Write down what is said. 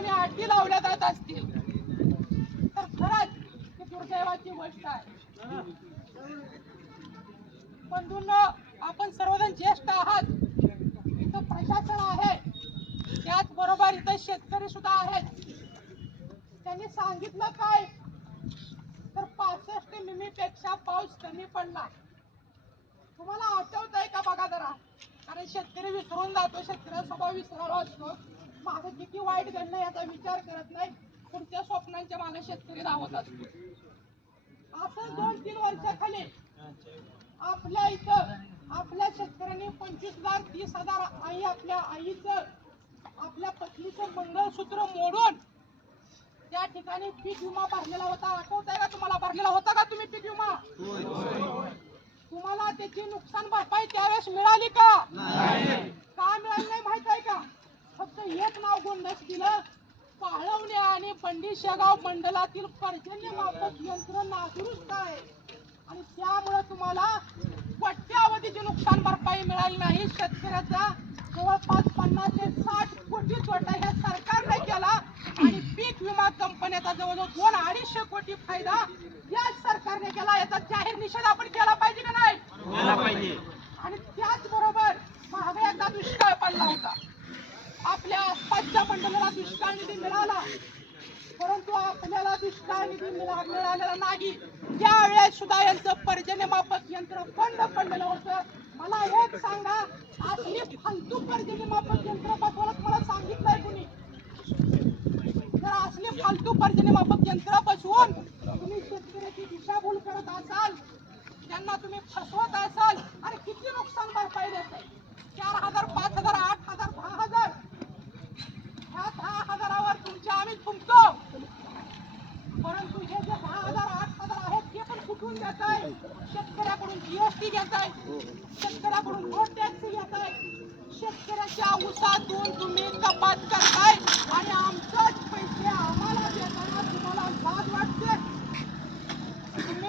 किती लावल्या जात असतील. तर खरंच ही दुर्दैवाची गोष्ट आहे. बंधूंनो आपण सर्वजण ज्येष्ठ आहात. इथं प्रशासन आहे. त्याचबरोबर इथं शेतकरी सुद्धा आहेत. त्यांनी सांगितलं काय? तर पासष्ट मिमी पेक्षा पाऊस कमी पडला. तुम्हाला आठवत आहे का बघा जरा? कारण शेतकरी विसरून जातो शेतकऱ्याचा स्वभाव विसरावा असतो. मागे किती वाईट घडलं याचा विचार करत नाही. पुढच्या स्वप्नांच्या मागे शेतकरी धावत असतो. असं दोन तीन वर्षाखाली आपल्या इथं आपल्या शेतकऱ्यांनी पंचवीस हजार तीस हजार आई आपल्या आईचं आपल्या पत्नीचं मंगळसूत्र मोडून त्या ठिकाणी पीक विमा भरलेला होता. आठवत आहे का तुम्हाला? भरलेला होता का तुम्ही पीक विमा? तुम्हाला त्याची नुकसान भरपाई त्यावेळेस मिळाली का का मिळाली नाही माहीत आहे का फक्त एक नाव गोंडस दिलं. पाळवणे आणि पंडित शेगाव मंडलातील पर्जन्य मापक यंत्र नादुरुस्त आहे. आणि त्यामुळे तुम्हाला कोट्यावधीची नुकसान भरपाई मिळाली नाही. शेतकऱ्याचा जवळपास पन्नास ते साठ कोटी तोटा ह्या सरकारने केला. आणि पीक विमा कंपन्याचा जवळजवळ दोन अडीचशे कोटी फायदा याच सरकारने केला. याचा जाहीर निषेध आपण केला पाहिजे का नाही आणि त्याचबरोबर महागाई एकदा दुष्काळ पडला होता आजच्या मंडळाला दुष्काळ निधी मिळाला. परंतु आपल्याला दुष्काळ निधी मिळालेला नाही. त्यावेळेस सुद्धा यांचं पर्जन्यमापक यंत्र बंद पडलेलं होतं मला एक सांगा असली फालतू पर्जन्यमापक यंत्र बसवलं मला सांगितलंय कुणी. जर असले फालतू पर्जन्यमापक यंत्र बसवून तुम्ही शेतकऱ्याची दिशाभूल करत असाल त्यांना तुम्ही फसवत असाल आणि तुमचं. परंतु हे जे दहा हजार आठ हजार आहेत ते पण कुठून देत आहे. शेतकऱ्याकडून जीएसटी घेत आहे. शेतकऱ्याकडून रोड टॅक्स घेत आहे. शेतकऱ्याच्या उसातून तुम्ही कपात करताय. आणि आमचाच पैसे आम्हाला